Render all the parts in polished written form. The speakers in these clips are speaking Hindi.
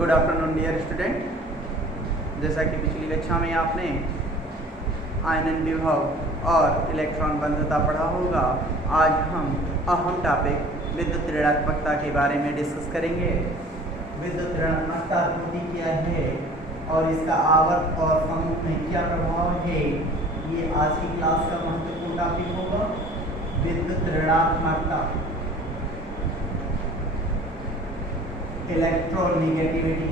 Good afternoon dear student. जैसा कि पिछली कक्षा में आपने आयनन विभव और इलेक्ट्रॉन बंधुता पढ़ा होगा, आज हम अहम टॉपिक विद्युत ऋणात्मकता के बारे में डिस्कस करेंगे। विद्युत ऋणात्मकता होती क्या है और इसका आवर्त और समूह में क्या प्रभाव है, ये आज की क्लास का महत्वपूर्ण टॉपिक होगा। विद्युत ऋणात्मकता, इलेक्ट्रोनेगेटिविटी,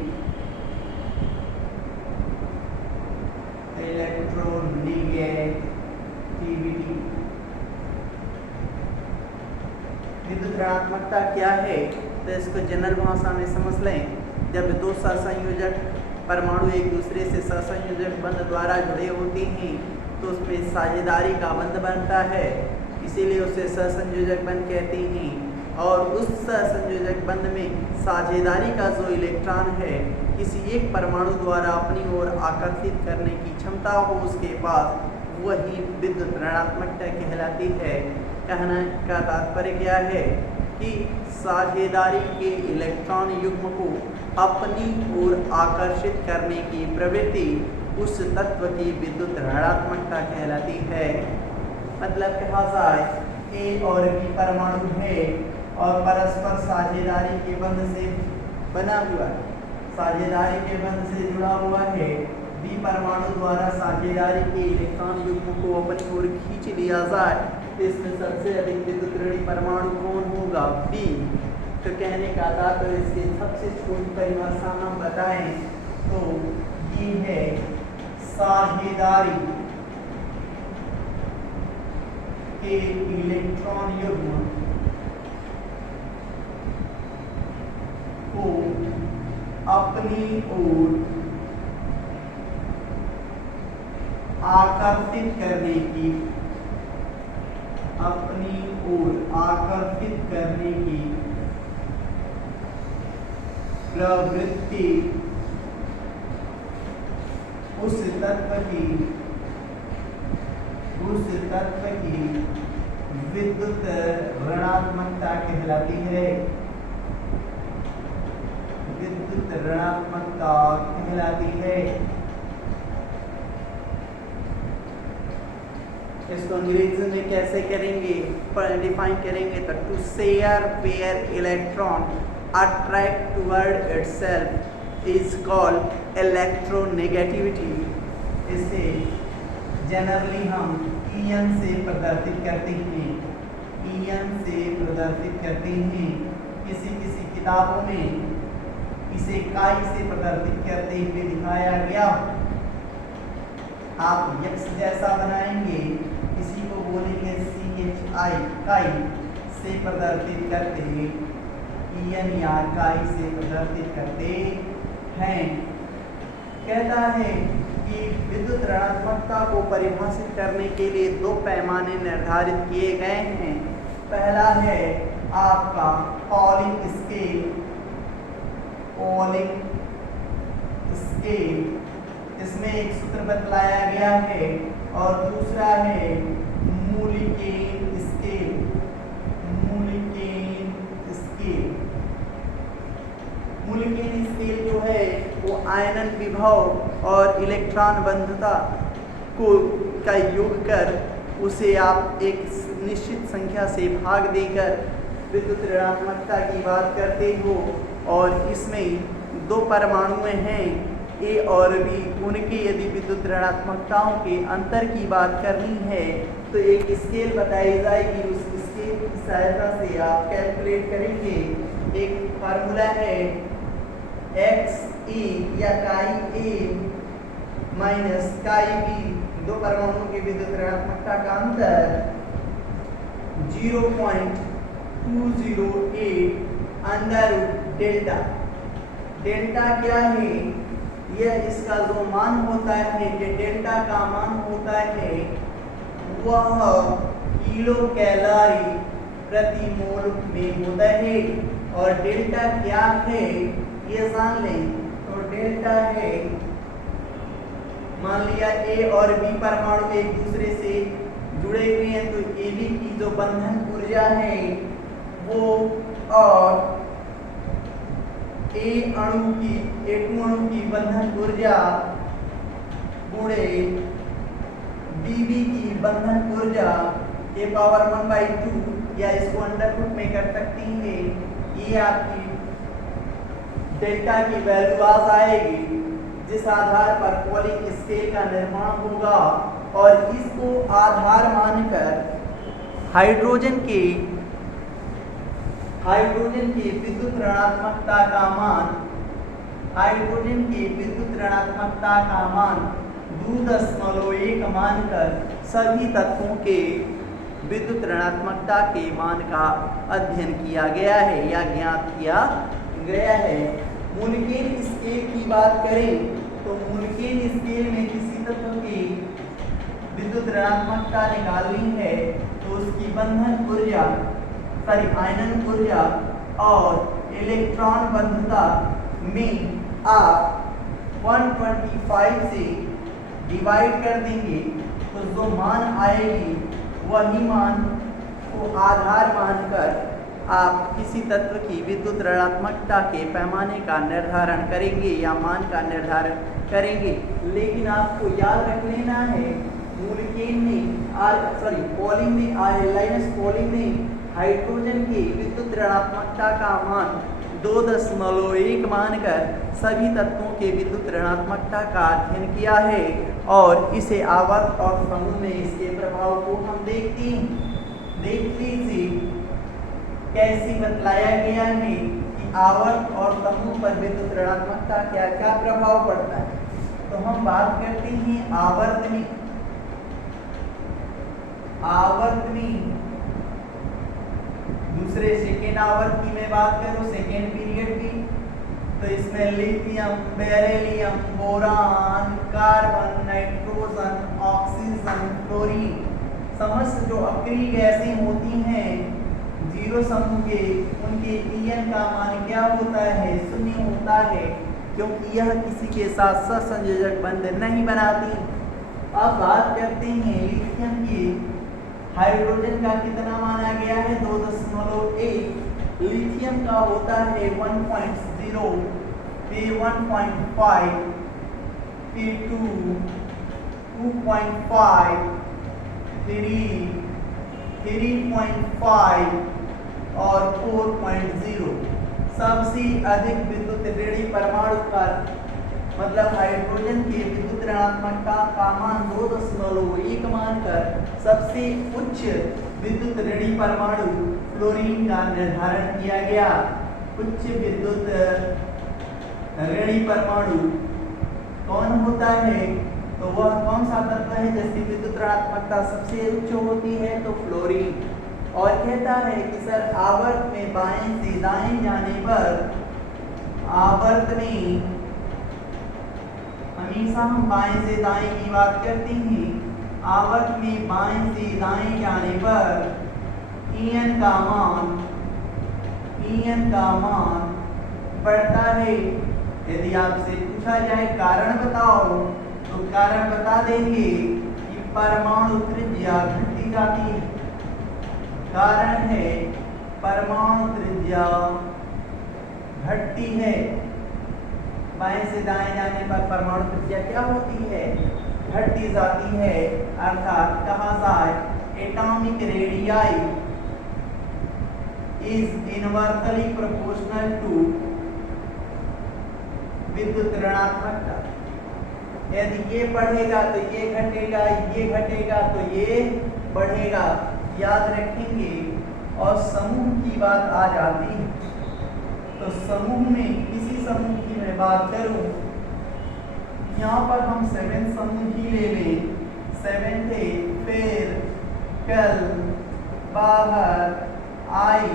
विद्युत ऋणात्मकता क्या है, तो इसको जनरल भाषा में समझ लें। जब दो सहसंयोजक परमाणु एक दूसरे से सहसंयोजक बंध द्वारा जुड़े होते हैं तो उसमें साझेदारी का बंध बनता है, इसीलिए उसे सहसंयोजक बंध कहते हैं। और उस सहसंयोजक बंध में साझेदारी का जो इलेक्ट्रॉन है किसी एक परमाणु द्वारा अपनी ओर आकर्षित करने की क्षमता हो उसके पास, वही विद्युत ऋणात्मकता कहलाती है। कहने का तात्पर्य क्या है कि साझेदारी के इलेक्ट्रॉन युग्म को अपनी ओर आकर्षित करने की प्रवृत्ति उस तत्व की विद्युत ऋणात्मकता कहलाती है। मतलब कहा जाए, ए और बी परमाणु है और परस्पर साझेदारी के बंध से बना हुआ है, साझेदारी के बंध से जुड़ा हुआ है। बी परमाणु द्वारा साझेदारी के इलेक्ट्रॉन युग्म को अपनी ओर खींच लिया जाए तो इसमें सबसे अधिक विद्युत ऋणी परमाणु कौन होगा? बी। तो कहने का तात्पर्य इसकी सबसे छोटी परिभाषा हम बताएं तो ये है साझेदारी के इलेक्ट्रॉन युग्म को अपनी ओर आकर्षित करने की, अपनी ओर आकर्षित करने की प्रवृत्ति उस तत्व की विद्युत ऋणात्मकता कहलाती है। विद्युत ऋणात्मकता कहलाती है। इसको अंग्रेजी में कैसे करेंगे, डिफाइन करेंगे तो to share pair electron attract toward itself is called electronegativity. इसे जनरली हम ईएन से प्रदर्शित करते हैं, ईएन से प्रदर्शित करते हैं। किसी किसी किताबों में इसे काई से प्रदर्शित करते हुए दिखाया गया। आप यक्स जैसा बनाएंगे, इसी को बोलेंगे CHI, काई से प्रदर्शित करते हैं, ईएन या काई से प्रदर्शित करते हैं। कहता है कि विद्युत ऋणात्मकता को परिभाषित करने के लिए दो पैमाने निर्धारित किए गए हैं। पहला है आपका पॉलिंग स्केल, पॉलिंग स्केल, इसमें एक सूत्र बतलाया गया है। और दूसरा है मूलिकेन स्केल, मूलिकेन स्केल। मूलिकेन स्केल जो है वो आयनन विभव और इलेक्ट्रॉन बंधुता को का योग कर उसे आप एक निश्चित संख्या से भाग देकर विद्युत ऋणात्मकता की बात करते हो। और इसमें दो परमाणु हैं ए और बी, उनकी यदि विद्युत ऋणात्मकताओं के अंतर की बात करनी है तो एक स्केल बताई जाएगी। उस स्केल की सहायता से आप कैलकुलेट करेंगे। एक फार्मूला है XE या काई ए माइनस काई बी, दो परमाणुओं की विद्युत ऋणात्मकता का अंतर 0.208 अंडर डेल्टा। डेल्टा क्या है? यह इसका जो मान होता है कि डेल्टा का मान होता है वह किलो कैलोरी प्रति मोल में होता है। और डेल्टा क्या है ये जान लें तो डेल्टा है, मान लिया ए और बी परमाणु एक दूसरे से जुड़े हुए हैं तो AB की जो बंधन ऊर्जा है वो और A2 अणु की बंधन ऊर्जा गुणे Bb की बंधन ऊर्जा के पावर 1/2, या इसको अंडर रूट में कर सकती है। ये आपकी डेल्टा की वैल्यू आ जाएगी, जिस आधार पर पॉलिंग स्केल का निर्माण होगा, और इसको आधार मानकर हाइड्रोजन की विद्युत ऋणात्मकता का मान 2.1 मानकर सभी तत्वों के विद्युत ऋणात्मकता के मान का अध्ययन किया गया है या ज्ञात किया गया है। मुल्केन स्केल की बात करें तो मुल्केन स्केल में किसी तत्व की विद्युत ऋणात्मकता निकालनी है तो उसकी बंधन ऊर्जा आयनन ऊर्जा और इलेक्ट्रॉन बंधुता में आप 125 से डिवाइड कर देंगे, तो जो मान आएगी वही मान को आधार मानकर आप किसी तत्व की विद्युत ऋणात्मकता के पैमाने का निर्धारण करेंगे या मान का निर्धारण करेंगे। लेकिन आपको याद रख लेना है, पॉलिंग ने हाइड्रोजन की विद्युत ऋणात्मकता का मान 2.1 मानकर सभी तत्वों के विद्युत ऋणात्मकता का अध्ययन किया है, और इसे आवर्त और समूह में इसके प्रभाव को हम देख लीजिए कैसे बतलाया गया है कि आवर्त और समूह पर विद्युत ऋणात्मकता क्या क्या प्रभाव पड़ता है। तो हम बात करते हैं आवर्त में दूसरे सेकेंड आवर्त की मैं बात करूं, सेकेंड पीरियड की, तो इसमें lithium, beryllium, boron, carbon, nitrogen, oxygen, chlorine, समस्त जो अक्रिय गैसें होती हैं जीरो समूह के, उनके ईएन का मान क्या होता है? 0 होता है, क्योंकि यह किसी के साथ सहसंयोजक बंध नहीं बनाती। अब बात करते हैं लिथियम की। हाइड्रोजन का कितना माना गया है? 2.1। लिथियम का होता है 1.0, फिर 1.5, फिर 2, 2.5, 3, 3.5 और 4.0। सबसे अधिक विद्युत ऋणी परमाणु का मतलब हाइड्रोजन के विद्युत ऋणात्मकता का मान 2.1 मानकर सबसे उच्च विद्युत ऋणी परमाणु फ्लोरीन का निर्धारण किया गया। उच्च विद्युत ऋणी परमाणु कौन होता है? तो वह कौन सा तत्व है जिसकी विद्युत ऋणात्मकता सबसे उच्च होती है? तो फ्लोरीन। और कहता है कि सर आवर्त में बाएं से दाएं जाने पर, आवर्त में हमेशा हम बाएं से दाएं की बात करते हैं। आवर्त में बाएं से दाएं जाने पर ईएन का मान बढ़ता है। यदि आपसे पूछा जाए कारण बताओ, तो कारण बता देंगे कि परमाणु त्रिज्या घटती जाती है। कारण है परमाणु त्रिज्या घटती है। बाएं से दाएं जाने पर परमाणु त्रिज्या क्या होती है? घटती जाती है। अर्थात कहा जाए atomic radii is inversely proportional to विद्युत ऋणात्मकता। यदि ये बढ़ेगा तो ये घटेगा, ये घटेगा तो ये बढ़ेगा, याद रखेंगे। और समूह की बात आ जाती है, तो समूह में किसी समूह की मैं बात करूं, यहाँ पर हम 7 समूह ही ले लें। 7 थे, फिर कल, बाहर, आई,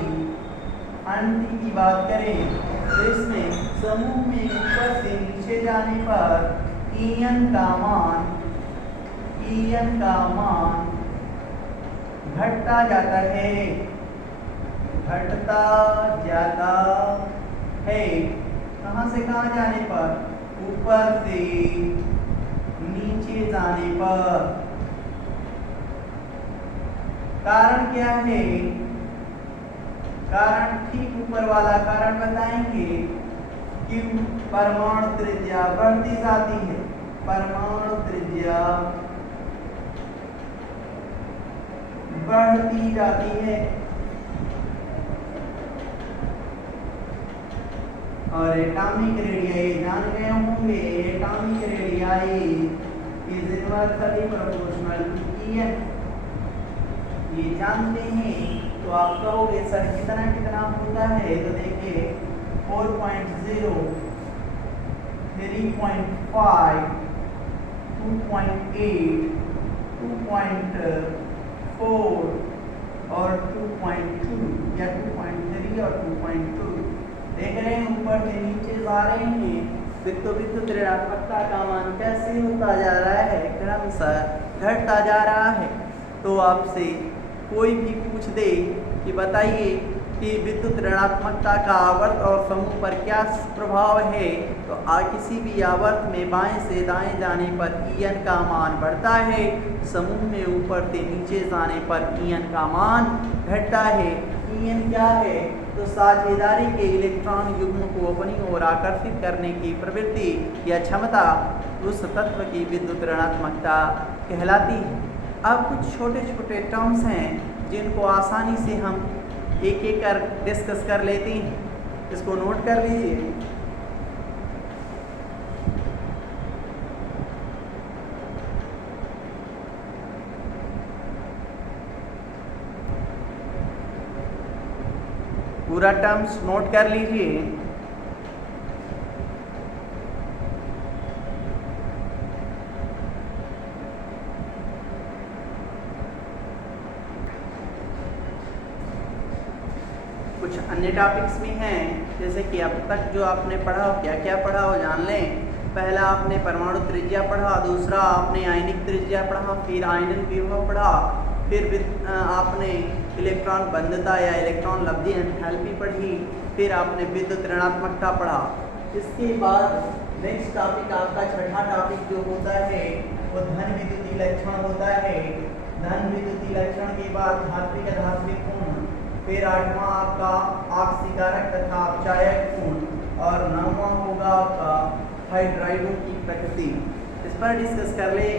आंटी की बात करें तो इसमें समूह में ऊपर से नीचे जाने पर ईएन का मान घटता जाता है, कहाँ से कहाँ जाने पर? ऊपर से नीचे जाने पर। कारण क्या है? कारण ठीक ऊपर वाला कारण बताएंगे। क्यों? परमाणु त्रिज्या बढ़ती जाती है, परमाणु त्रिज्या बढ़ती जाती है और एटॉमिक रेडियाई जान गए होंगे, atomic radii is inversely proportional to EN, ये जानते हैं। तो आप कहोगे सर कितना कितना होता है, तो देखिए 4.0, 3.5, 2.8, 2.4 और 2.2 या 2.3 और 2.2 देख रहे हैं, ऊपर से नीचे जा रहे हैं। विद्युत ऋणात्मकता का मान कैसे होता जा रहा है, क्रमशः घटता जा रहा है। तो आपसे कोई भी पूछ दे कि बताइए कि विद्युत ऋणात्मकता का आवर्त और समूह पर क्या प्रभाव है, तो किसी भी आवर्त में बाएं से दाएं जाने पर En का मान बढ़ता है, समूह में ऊपर से नीचे जाने पर En का मान घटता है। En क्या है, तो साझेदारी के इलेक्ट्रॉन युग्म को अपनी ओर आकर्षित करने की प्रवृत्ति या क्षमता उस तत्व की विद्युत ऋणात्मकता कहलाती है। अब कुछ छोटे छोटे टर्म्स हैं जिनको आसानी से हम एक एक कर डिस्कस कर लेते हैं, इसको नोट कर लीजिए। पूरा टर्म्स नोट कर लीजिए। कुछ अन्य टॉपिक्स भी हैं, जैसे कि अब तक जो आपने पढ़ा हो, क्या क्या पढ़ा हो जान लें। पहला आपने परमाणु त्रिज्या पढ़ा, दूसरा आपने आयनिक त्रिज्या पढ़ा, फिर आयनन विभव पढ़ा, फिर आपने इलेक्ट्रॉन बंधता या इलेक्ट्रॉन लब्धि एंथैल्पी पढ़ी, फिर आपने विद्युत ऋणात्मकता पढ़ा। इसके बाद नेक्स्ट टॉपिक आपका छठा टॉपिक जो होता है वो धन विद्युतीय लक्षण होता है। धन विद्युतीय लक्षण के बाद धात्विक अधात्विक गुण, फिर आठवां आपका ऑक्सीकारक तथा अपचायक गुण और नौवां होगा आपका हाइड्राइडों की प्रकृति। इस पर डिस्कस कर लें।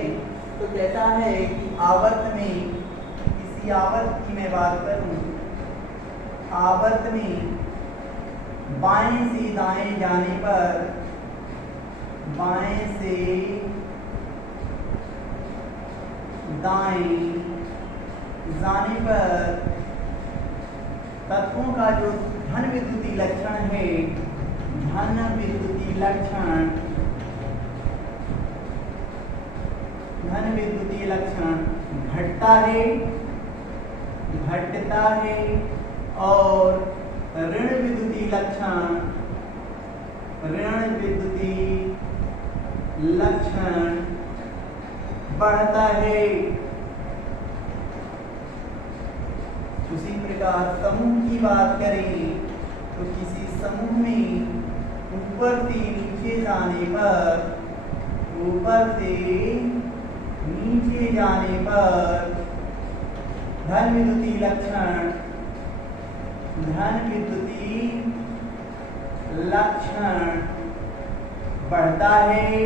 तो कहता है कि आवर्त में, किसी आवर्त की मैं बात करूं, आवर्त में बाएं से दाएं जाने पर, बाएं से दाएं जाने पर तत्वों का जो धन विद्युतीय लक्षण है, धन विद्युतीय लक्षण, धन विद्युतीय लक्षण घटता है, घटता है और ऋण विद्युतीय लक्षण, ऋण विद्युतीय लक्षण बढ़ता है। उसी प्रकार समूह की बात करें तो किसी समूह में ऊपर से नीचे जाने पर, ऊपर से नीचे जाने पर धन विद्युतीय लक्षण, धन विद्युतीय लक्षण बढ़ता है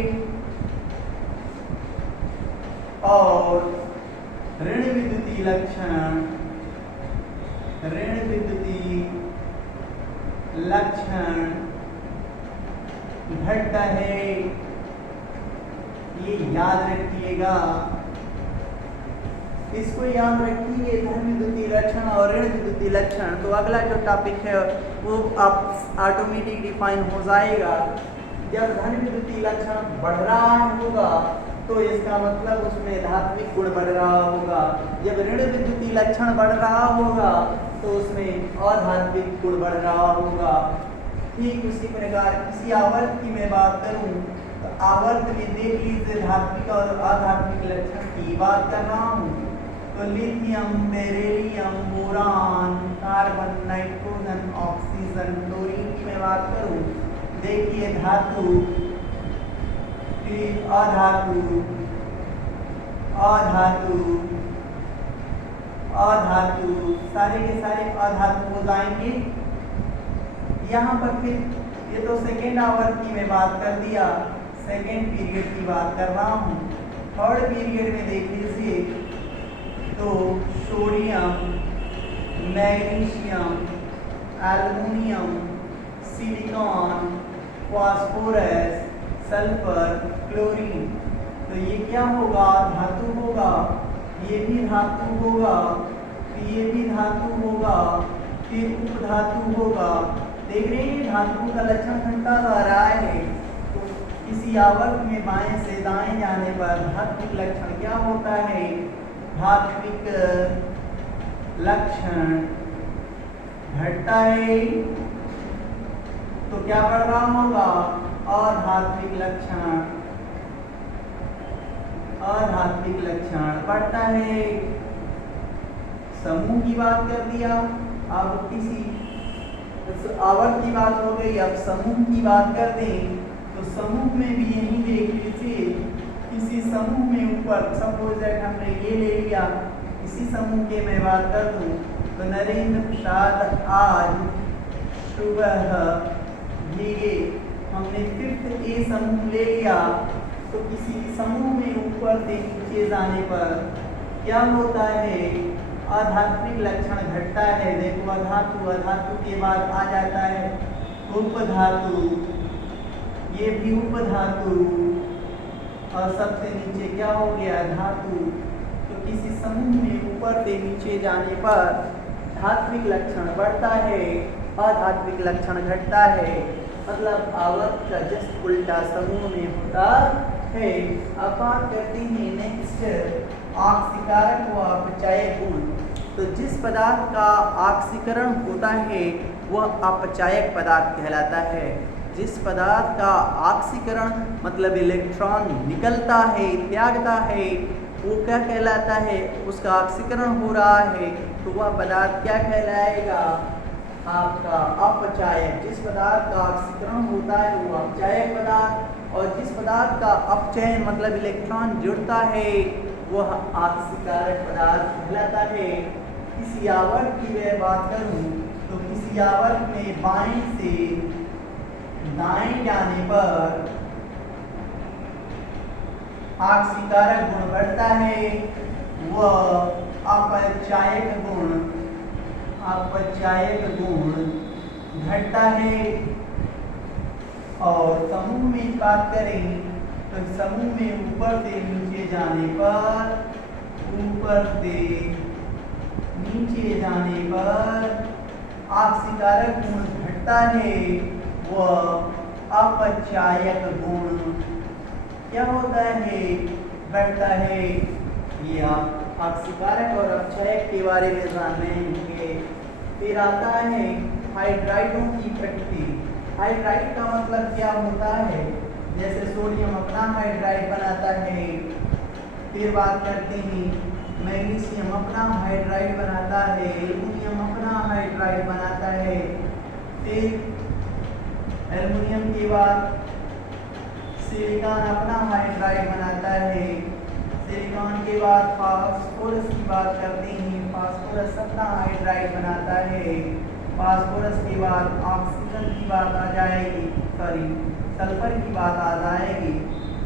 और ऋण विद्युतीय लक्षण, ऋण विद्युतीय लक्षण घटता है। ये याद रखिएगा, इसको याद रखिए, धन विद्युतीय लक्षण और ऋण विद्युतीय लक्षण। तो अगला जो टॉपिक है वो आप ऑटोमेटिक डिफाइन हो जाएगा। जब धन विद्युतीय लक्षण बढ़ रहा होगा तो इसका मतलब उसमें धात्विक गुण बढ़ रहा होगा, जब ऋण विद्युतीय लक्षण बढ़ रहा होगा तो उसमें अधात्विक गुण बढ़ रहा होगा। ठीक उसी प्रकार किसी आवर्त की मैं बात करूं तो आवर्त में देख लीजिए धात्विक और अधात्विक लक्षण की बात कर रहा हूं। तो lithium, beryllium, boron, carbon, nitrogen, oxygen, chlorine की मैं बात करूं, देखिए धातु, फिर अधातु, अधातु, अधातु, सारे के सारे अधातु हो जाएंगे। यहाँ पर फिर ये तो सेकेंड आवर्त की मैं बात कर दिया, सेकेंड पीरियड की बात कर रहा हूँ। थर्ड पीरियड में देख लीजिए तो sodium, magnesium, aluminium, silicon, phosphorus, sulphur, chlorine. तो ये क्या होगा? धातु होगा। ये भी धातु होगा, ये भी धातु होगा, फिर उपधातु होगा। देख रहे हैं धातु का लक्षण घटता जा रहा है। तो किसी आवर्त में बाएं से दाएं जाने पर धात्विक लक्षण क्या होता है? धात्विक लक्षण घटता है। तो क्या बढ़ रहा होगा? अधात्विक लक्षण, अधात्विक लक्षण बढ़ता है। समूह की बात कर दिया, अब किसी आवर्त की बात हो गई, अब समूह की बात कर दें तो समूह में भी यही देख लीजिए, किसी समूह में ऊपर सपोज दैट हमने ये ले लिया, इसी समूह के मैं बात कर दूं तो नरेंद्र प्रसाद आज सुबह भीगे, हमने फिफ्थ ए समूह ले लिया। तो किसी समूह में ऊपर से नीचे जाने पर क्या होता है? अधात्विक लक्षण घटता है। देखो अधातु, अधातु के बाद आ जाता है उपधातु, ये भी उपधातु, और सबसे नीचे क्या हो गया? धातु। तो किसी समूह में ऊपर से नीचे जाने पर धात्विक लक्षण बढ़ता है, अधात्विक लक्षण घटता है। मतलब आवर्त का जस्ट उल्टा समूह में होता है। अब बात करते हैं नेक्स्ट ऑक्सीकारक व अपचायक गुण। तो जिस पदार्थ का ऑक्सीकरण होता है वह अपचायक पदार्थ कहलाता है। जिस पदार्थ का ऑक्सीकरण मतलब इलेक्ट्रॉन निकलता है, त्यागता है, वो क्या कहलाता है? उसका ऑक्सीकरण हो रहा है तो वह पदार्थ क्या कहलाएगा? आपका अपचायक। जिस पदार्थ का ऑक्सीकरण होता है वो अपचायक पदार्थ, और जिस पदार्थ का अपचयन मतलब इलेक्ट्रॉन जुड़ता है वह ऑक्सीकारक पदार्थ कहलाता है। किसी आवर्त की मैं बात करूं तो किसी आवर्त में बाएं से दाएं जाने पर ऑक्सीकारक गुण बढ़ता है, वह अपचायक गुण, अपचायक गुण घटता है। और समूह में बात करें तो समूह में ऊपर से नीचे जाने पर, ऊपर से नीचे जाने पर ऑक्सीकारक गुण घटता है, वह अपचायक गुण क्या होता है? बढ़ता है। ये आप ऑक्सीकारक और अपचायक के बारे में जान रहे होंगे। फिर आता है हाइड्राइडों की प्रकृति। हाइड्राइड का मतलब क्या होता है? जैसे सोडियम अपना हाइड्राइड बनाता है। फिर बात करते हैं मैग्नीशियम अपना हाइड्राइड बनाता है, एल्युमिनियम अपना हाइड्राइड बनाता है। फिर एल्युमिनियम के बाद सिलिकॉन अपना हाइड्राइड बनाता है। सिलिकॉन के बाद फास्फोरस की बात करते हैं, फास्फोरस अपना हाइड्राइड बनाता है। फास्फोरस के बाद ऑक्सीजन की बात आ जाएगी, सल्फर की बात आ जाएगी।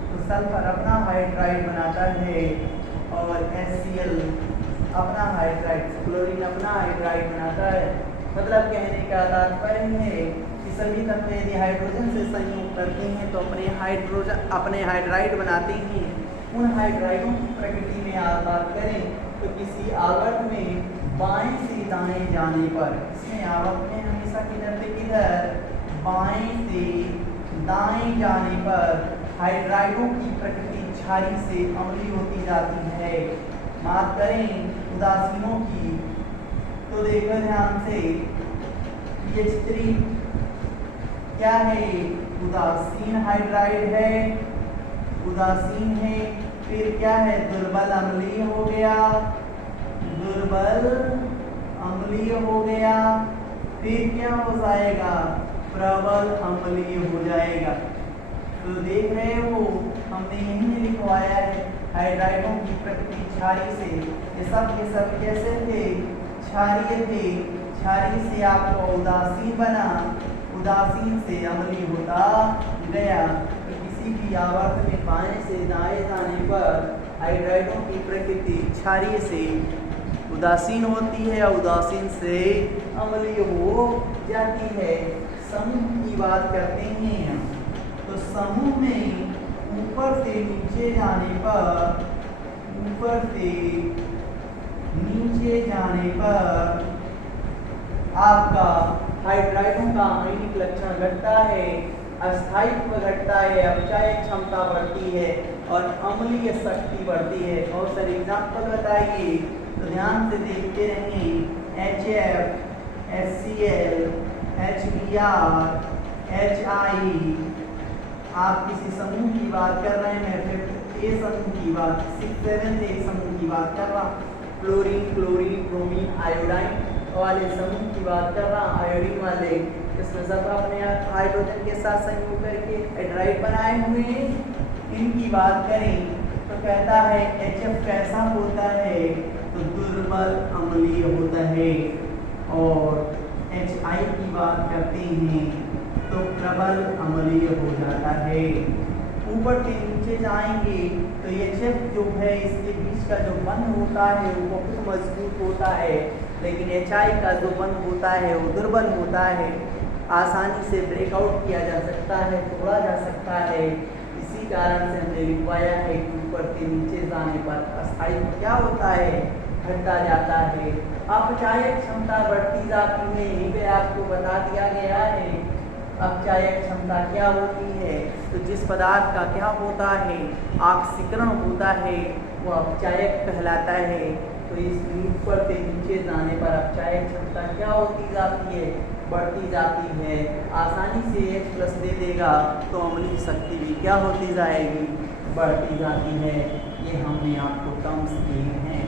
तो सल्फर अपना हाइड्राइड बनाता है और HCl अपना हाइड्राइड, क्लोरीन अपना हाइड्राइड बनाता है। मतलब कहने का तात्पर्य है कि सभी तत्व यदि हाइड्रोजन से संयोग करते हैं तो अपने हाइड्राइड बनाते हैं। उन हाइड्राइडों की प्रकृति में आप बात करें तो किसी आवर्त में बाएं से दाएं जाने पर, इसमें आवर्त में हमेशा किधर से किधर? बाएं से दाएं जाने पर हाइड्राइडों की प्रकृति क्षारीय से अम्लीय होती जाती है। बात करें उदासीनों की तो देखो ध्यान से, H3 क्या है? उदासीन हाइड्राइड है, उदासीन है। फिर क्या है? दुर्बल अम्लीय हो गया, दुर्बल अम्लीय हो गया। फिर क्या हो जाएगा? प्रबल अम्लीय हो जाएगा। तो देख रहे हो हमने यही लिखवाया है हाइड्राइडों की प्रकृति क्षारीय से। ये सब कैसे थे? क्षारीय थे। क्षारीय से आपको उदासीन बना, उदासीन से अम्लीय होता गया। तो किसी भी आवर्त में बाएं से दाएं जाने पर हाइड्राइडों की प्रकृति क्षारीय से उदासीन होती है या उदासीन से अम्लीय हो जाती है। समूह की बात करते हैं तो समूह में ऊपर से नीचे जाने पर आपका हाइड्राइडों का आयनिक लक्षण घटता है, अस्थायित्व घटता है, अपचायक क्षमता बढ़ती है और अम्लीय शक्ति बढ़ती है। बहुत सारे एग्जाम्पल बताइए तो ध्यान से देखते रहें। HF, HCl, HBr, HI। आप किसी समूह की बात कर रहे हैं, मैं फिर ए समूह की बात 6, 7 एक समूह की बात कर रहा हूँ। क्लोरीन, क्लोरीन, ब्रोमीन, आयोडाइन वाले समूह की बात कर रहा हूँ, आयोडीन वाले। इसमें सब अपने हाइड्रोजन के साथ संयोग करके हाइड्राइड बनाए हुए हैं। इनकी बात करें तो कहता है HF कैसा होता है तो दुर्बल अम्लीय होता है, और HI की बात करते हैं तो प्रबल अम्लीय हो जाता है। ऊपर से नीचे जाएंगे तो HF जो है इसके बीच का जो बंध होता है वो बहुत मजबूत होता है, लेकिन HI का जो बंध होता है वो दुर्बल होता है, आसानी से ब्रेकआउट किया जा सकता है, तोड़ा जा सकता है। इसी कारण से हमने लिखवाया है कि ऊपर से नीचे जाने पर अस्थायित्व क्या होता है, घटता जाता है। अपचायक क्षमता बढ़ती जाती है, यहीं पे आपको बता दिया गया है अपचायक क्षमता क्या होती है। तो जिस पदार्थ का क्या होता है, ऑक्सीकरण होता है, वो अपचायक कहलाता है। तो इस ऊपर से नीचे जाने पर अपचायक क्षमता क्या होती जाती है, बढ़ती जाती है। आसानी से H+ दे देगा तो अम्लीय शक्ति भी क्या होती जाएगी, बढ़ती जाती है। ये हमने आपको टर्म्स दिए हैं,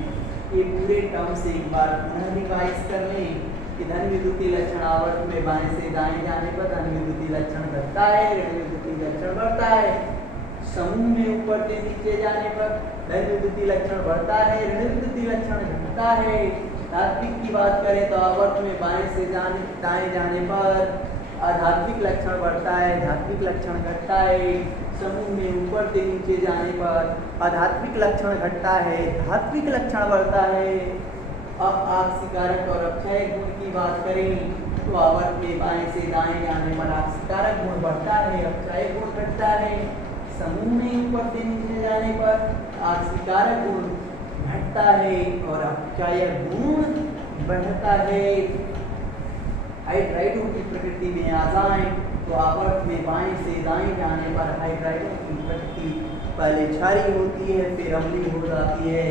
ये पूरे टर्म्स एक बार पुनः रिवाइज कर लें कि धन विद्युतीय लक्षण आवर्त में बाएं से दाएं जाने पर धन विद्युतीय लक्षण घटता है, ऋण विद्युतीय लक्षण बढ़ता है। समूह में ऊपर से नीचे जाने पर धन विद्युतीय लक्षण बढ़ता है, ऋण विद्युतीय लक्षण घटता है। धात्विक की बात करें तो आवर्त में बाएं से दाएं जाने पर अधात्विक लक्षण बढ़ता है, धात्विक लक्षण घटता है। समूह में ऊपर से नीचे जाने पर अधात्विक लक्षण घटता है, धात्विक लक्षण बढ़ता है। अब ऑक्सीकारक और अपचायक गुण की बात करें तो आवर्त में बाएं से दाएं जाने पर ऑक्सीकारक गुण बढ़ता है, अपचायक गुण घटता है। समूह में ऊपर से नीचे जाने पर ऑक्सीकारक गुण घटता है और अपचायक गुण बढ़ता है। हाइड्राइडों की प्रकृति में आ जाएं तो आवर्त में बाएं से दाएं जाने पर हाइड्राइडों की प्रकृति पहले क्षारीय होती है, फिर अम्लीय हो जाती है,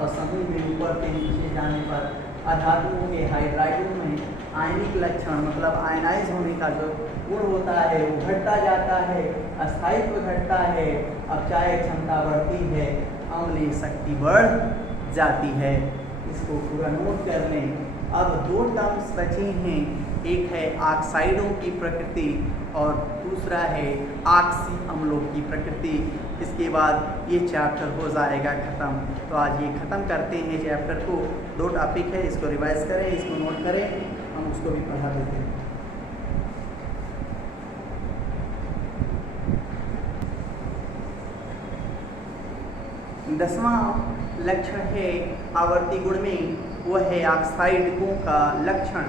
और समूह में ऊपर से नीचे जाने पर अधातुओं के हाइड्राइडों में आयनिक लक्षण मतलब आयनाइज होने का जो गुण होता है वो घटता जाता है, अस्थायित्व घटता है, अपचायक क्षमता बढ़ती है, अम्लीय शक्ति बढ़ जाती है। इसको पूरा नोट कर लें। अब दो टर्म्स बचे हैं, एक है ऑक्साइडों की प्रकृति और दूसरा है ऑक्सी अम्लों की प्रकृति। इसके बाद ये चैप्टर हो जाएगा ख़त्म। तो आज ये ख़त्म करते हैं चैप्टर को। दो टॉपिक है, इसको रिवाइज करें, इसको नोट करें, हम उसको भी पढ़ा देते हैं। दसवां लक्षण है आवर्ती गुण में, वो है ऑक्साइडों का लक्षण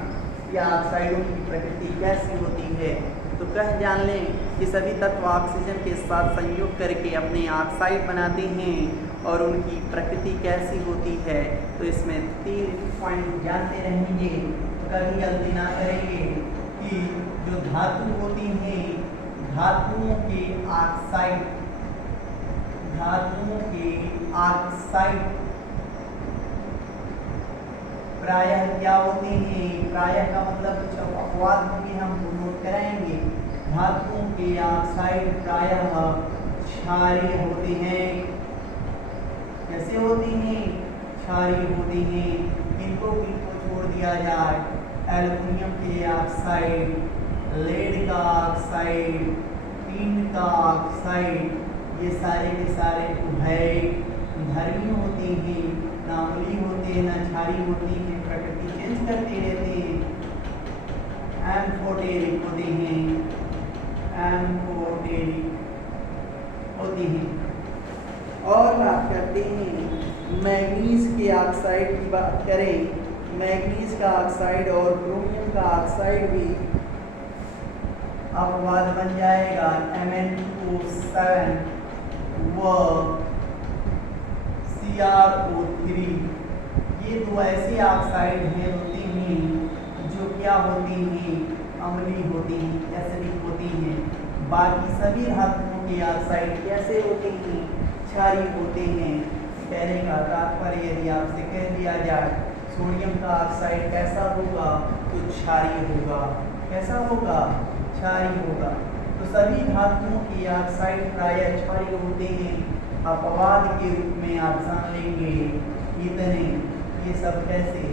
या ऑक्साइडों की प्रकृति कैसी होती है। तो कह जान लें कि सभी तत्व ऑक्सीजन के साथ संयोग करके अपने ऑक्साइड बनाते हैं और उनकी प्रकृति कैसी होती है। तो इसमें 3 पॉइंट जानते रहेंगे, कभी गलती ना करेंगे कि जो धातु होती हैं, धातुओं के ऑक्साइड प्रायः क्या होते हैं, प्रायः का मतलब कुछ अपवाद होंगे, हम नोट कराएंगे। धातुओं के ऑक्साइड प्रायः क्षारीय होते हैं। कैसे होते हैं, क्षारीय होते हैं। इनको छोड़ दिया जाए, एल्युमिनियम के ऑक्साइड, लेड का ऑक्साइड, टिन का ऑक्साइड, ये सारे के सारे उभयधर्मी होते हैं, ना अम्लीय होते हैं ना क्षारीय होती है, प्रकृति चेंज करते रहते हैं। एम्फोटेरिक होते हैं, एम्फोटेरिक होती हैं। और बात करते हैं मैग्नीज के ऑक्साइड की बात करें, मैग्नीज का ऑक्साइड और क्रोमियम का ऑक्साइड भी अपवाद बन जाएगा, Mn2O7 व CrO3। ये दो ऐसी ऑक्साइड हैं होती हैं जो क्या होती हैं, अम्लीय होती हैं, एसिडिक होती हैं। बाकी सभी धातुओं के ऑक्साइड कैसे होते हैं, क्षारीय होते हैं। कहने का तात्पर्य यदि आपसे कह दिया जाए सोडियम का ऑक्साइड कैसा होगा, तो क्षारीय होगा। कैसा होगा, क्षारीय होगा। तो सभी धातुओं के ऑक्साइड प्रायः क्षारीय होते हैं। अपवाद के रूप में आप जान लेंगे इतने, ये सब कैसे,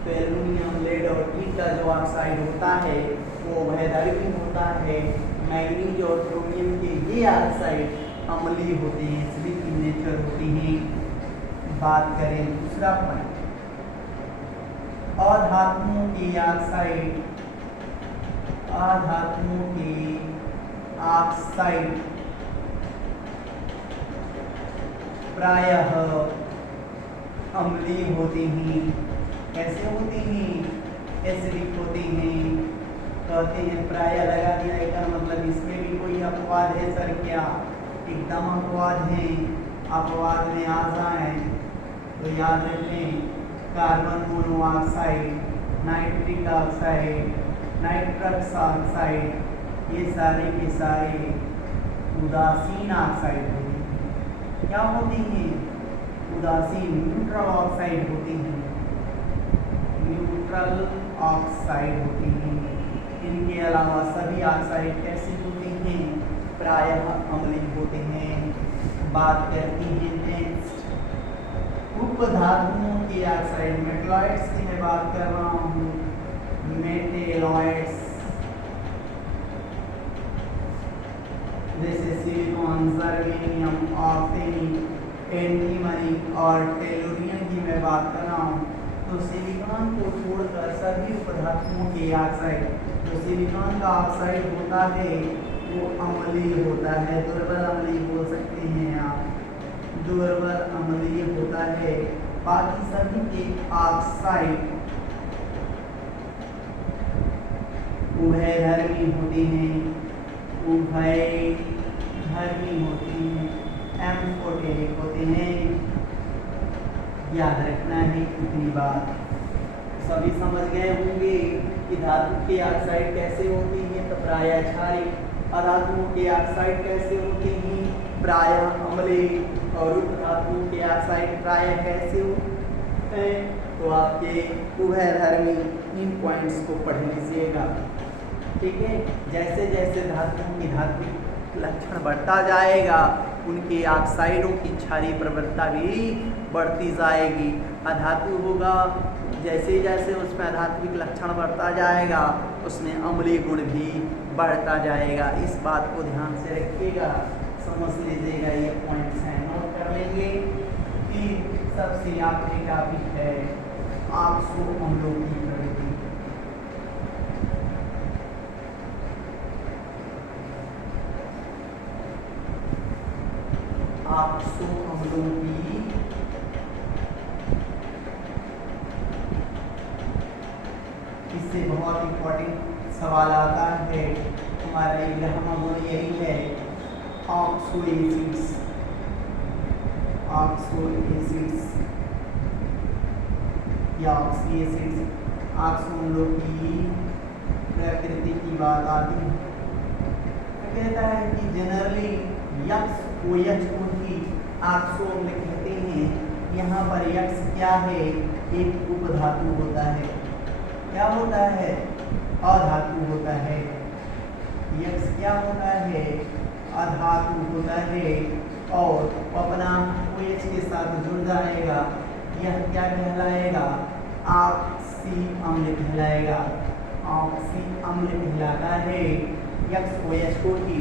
तो एल्युमिनियम, लेड और टीन का जो ऑक्साइड होता है वो वहधर्मी होता है। मैग्नीज और क्रोमियम के ये ऑक्साइड अम्लीय होते हैं, एसिडिक इन नेचर होती हैं। बात करें दूसरा पॉइंट, अधातुओं के ऑक्साइड, अधातुओं के ऑक्साइड प्रायः अम्लीय होते हैं। कैसे होते हैं, एसिडिक होते हैं। कहते हैं प्रायः लगा दिया, इसका मतलब इसमें भी कोई अपवाद है सर क्या, एकदम अपवाद है। अपवाद में आ जाए तो याद रखें carbon monoxide, nitric oxide, nitrous oxide, ये सारे के सारे उदासीन ऑक्साइड होते हैं। क्या होती हैं, उदासीन, न्यूट्रल ऑक्साइड होती हैं, न्यूट्रल ऑक्साइड होती हैं। इनके अलावा सभी ऑक्साइड कैसे होते हैं, प्रायः अम्लीय होते हैं। बात करती हैं नेक्स्ट उपधातुओं के ऑक्साइड, मेटलॉइड्स की मैं बात कर रहा हूँ, मेटेलॉइड्स जैसे सिलिकॉन, जर्मेनियम, आर्सेनिक, एंटीमनी और टेलुरियम की मैं बात कर रहा हूँ। तो सिलिकॉन को छोड़कर सभी उपधातुओं के ऑक्साइड, जो सिलिकॉन का ऑक्साइड होता है वो अम्लीय होता है, दुर्बल अम्लीय बोल सकते हैं आप, दुर्बल अम्लीय होता है। बाकी सभी के ऑक्साइड उभयधर्मी होते हैं, उभयधर्मी होते हैं, एम्फोटेरिक होते हैं। याद रखना है इतनी बात। सभी समझ गए होंगे कि धातु के ऑक्साइड कैसे होती हैं, तो प्रायः क्षारीय। अधातुओं के ऑक्साइड कैसे होते हैं, प्रायः अम्लीय। और उपधातुओं के ऑक्साइड प्रायः कैसे होते हैं, तो आपके उभयधर्मी। इन पॉइंट्स को पढ़ लीजिएगा, ठीक है। जैसे जैसे धातुओं की धात्विक लक्षण बढ़ता जाएगा उनके ऑक्साइडों की क्षारीय प्रवृत्ता भी बढ़ती जाएगी। अधातु होगा, जैसे जैसे उसमें अधात्विक लक्षण बढ़ता जाएगा उसमें अम्लीय गुण भी बढ़ता जाएगा। इस बात को ध्यान से रखिएगा, समझ लीजिएगा, ये पॉइंट्स हैं, नोट कर लेंगे। कि सबसे आखिरी टॉपिक है ऑक्सो अम्लों की प्रवृत्ति। ऑक्सो अम्लों की इससे बहुत इम्पोर्टेंट सवाल आता है, हमारा ग्रामर गुण यही है ऑक्सो एसिड्स, ऑक्सो एसिड्स या ऑक्सी एसिड्स। ऑक्सो अम्लों की प्रकृति की बात आती है, कहता है कि जनरली यक्स OH को ही ऑक्सो अम्ल कहते हैं। यहाँ पर यक्स क्या है, एक उपधातु होता है। क्या होता है, अधातु होता है। यक्स क्या होता है, अधातु होता है और अपना OH के साथ जुड़ जाएगा। यह क्या कहलाएगा, ऑक्सी अम्ल कहलाएगा। ऑक्सी अम्ल कहलाता है यक्स OH को ही।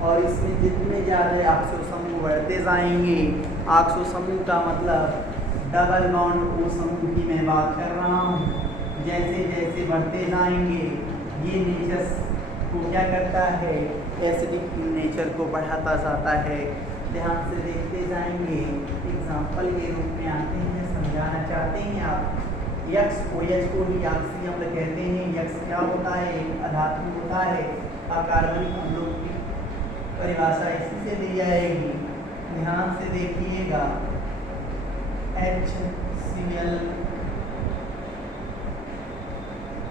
और इसमें जितने ज़्यादा ऑक्सो समूह बढ़ते जाएंगे, ऑक्सो समूह का मतलब डबल बॉन्ड O समूह की मैं बात कर रहा हूँ, जैसे जैसे बढ़ते जाएंगे ये नेचर को क्या करता है, एसिडिक नेचर को बढ़ाता जाता है। ध्यान से देखते जाएंगे, एग्जाम्पल के रूप में आते हैं, समझाना चाहते हैं आप। यक्स OH को ही ऑक्सी अम्ल कहते हैं। यक्स क्या होता है, एक अधातु होता है। अकार्बनिक अम्लों की परिभाषा इसी से दी जाएगी। ध्यान से देखिएगा, HCl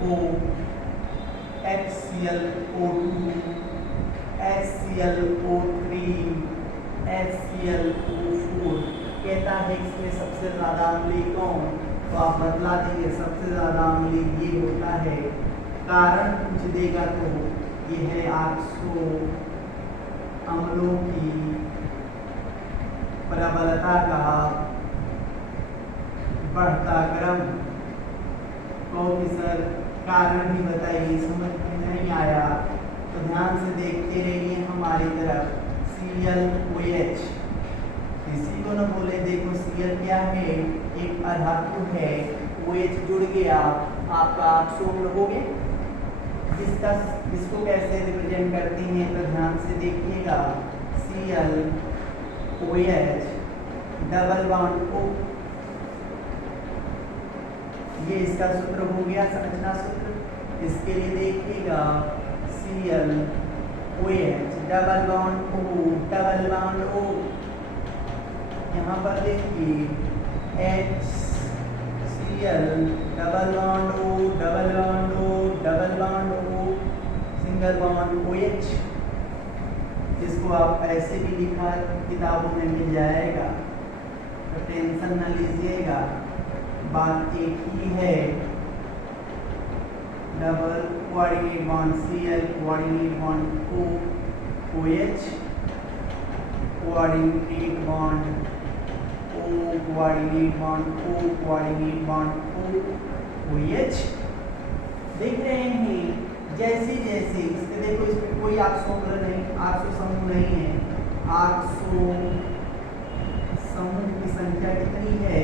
O, HClO2, HClO3, HClO4 कहता है इसमें सबसे ज़्यादा अम्लीय कौन, तो आप बतला देंगे सबसे ज़्यादा अम्लीय ये होता है। कारण पूछ देगा तो ये है ऑक्सो अम्लों की प्रबलता का बढ़ता क्रम। कहोगे सर कारण भी बताइए, समझ में नहीं आया तो ध्यान से देखते रहिए हमारी तरफ। ClOH, किसी को न बोले, देखो Cl क्या है, एक अधातु है। OH जुड़ गया, आपका ऑक्सो अम्ल हो गया। इसको कैसे रिप्रेजेंट करते हैं तो ध्यान से देखिएगा, ClOH डबल बॉन्ड O, ये इसका सूत्र हो गया, संरचना सूत्र। इसके लिए देखिएगा ClOH double bond O, double bond O। यहाँ पर देखिए HCl double bond O, double bond O, double bond O, single bond OH। इसको आप ऐसे भी लिखा किताबों में मिल जाएगा, तो टेंशन न लीजिएगा, बात एक ही है। Double coordinate bond Cl, coordinate bond O, OH, coordinate bond O, coordinate bond O, coordinate bond O, OH। देख रहे हैं जैसे जैसे इसके, देखो इसमें कोई ऑक्सो नहीं, ऑक्सो समूह नहीं है। ऑक्सो समूह की संख्या कितनी है,